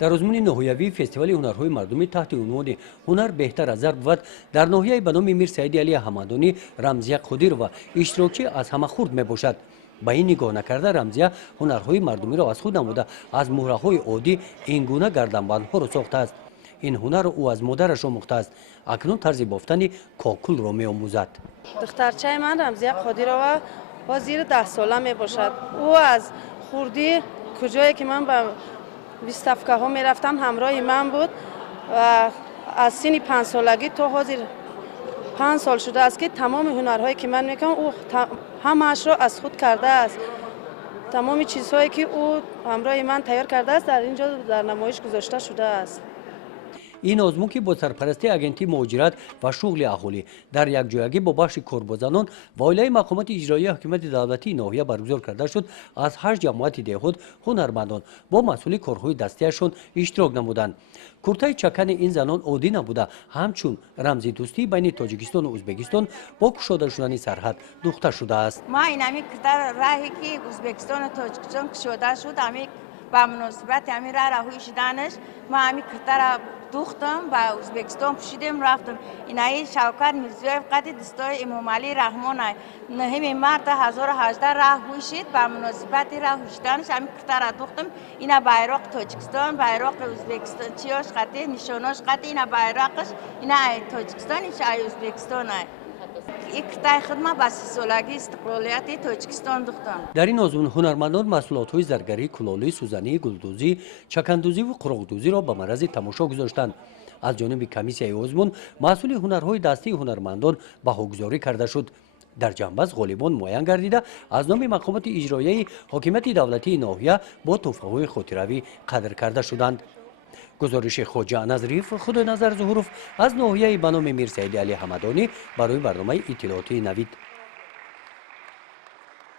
дар озмуни ноҳияви фестивали ҳунарҳои мардумӣ таҳти унвони ҳунар беҳтар аз зар бувад дар ноҳияи ба номи мир Саиди Алӣ Аҳмадонӣ Рамзия Қодирова иштирокчӣ аз ҳама хурд мебошад. ба ин нигоҳ накарда Рамзия ҳунарҳои мардумиро аз худ намуда аз муҳраҳои оддӣ ин гуна гарданбандҳоро сохтааст. ин ҳунарро ӯ аз модараш омӯхтааст. акнун тарзи бофтани кокулро меомӯзад. духтарчаи ман Рамзия Қодирова бо зири 10 сола мебошад. ӯ аз хурдӣ куҷое ки ман ба виставкаҳо мерафтам ҳамроҳи ман буд ва аз синни 5 солагӣ то ҳозир 5 сол шудааст ки тамоми ҳунарҳое ки ман мекунам ӯ ҳамаашро аз худ кардааст. тамоми чизҳое ки ӯ ҳамроҳи ман тайёр кардааст дар ин ҷо дар намоиш гузошта шудааст. ин озмун ки бо сарпарастии агентии муҳоҷират ва шуғли аҳолӣ дар якҷоягӣ бо бахши корбозанон ва оилаи мақомоти иҷроии ҳокимияти давлатии ноҳия баргузор карда шуд, аз 8 ҷамоати деҳот ҳунармандон бо масъули корҳои дастиашон иштирок намуданд. куртаи чакани ин занон оддӣ набуда, ҳамчун рамзи дӯстии байни Тоҷикистону Ӯзбекистон бо кушода шудани сарҳад духта шудааст. ма инами курта раҳе ки Ӯзбекистону Тоҷикистон кушода шуд, ба муносибати раҳҳои шуданаш ма куртара духтам ба Ӯзбекистон пӯшидем рафтам. инаи Шавкат Мирзиёев қадди дӯстои Эмомалӣ Раҳмонай 9 марта 2018 раҳ ҳуишид ба муносибати раҳ ҳуишиданаш куртара духтам. ина байроқи Тоҷикистон, байроқи Ӯзбекистон чиёш қатъи нишонош қатъи ина байроқаш ина ай Тоҷикистон иша ай Ӯзбекистон ай. ин куртаи худма ба 30 солагӣ истиқлолияти Тоҷикистон духтам. дар ин озмун ҳунармандон маҳсулотҳои заргарӣ, кулолӣ, сӯзанӣ, гулдӯзӣ, чакандӯзӣ ва қуроқдӯзиро ба маърази тамошо гузоштанд. аз ҷониби комиссияи озмун масъули ҳунарҳои дастии ҳунармандон баҳогузорӣ карда шуд. дар ҷанбаз ғолибон муайян гардида аз номи мақомоти иҷроияи ҳокимияти давлатии ноҳия бо тӯҳфаҳои хотиравӣ қадр карда шуданд. гузориши Хоҷа Назриев, Худоназар Зуҳуров аз ноҳияи ба номи Мир Саиди Алӣ Ҳамадонӣ барои барномаи иттилоотии Навид.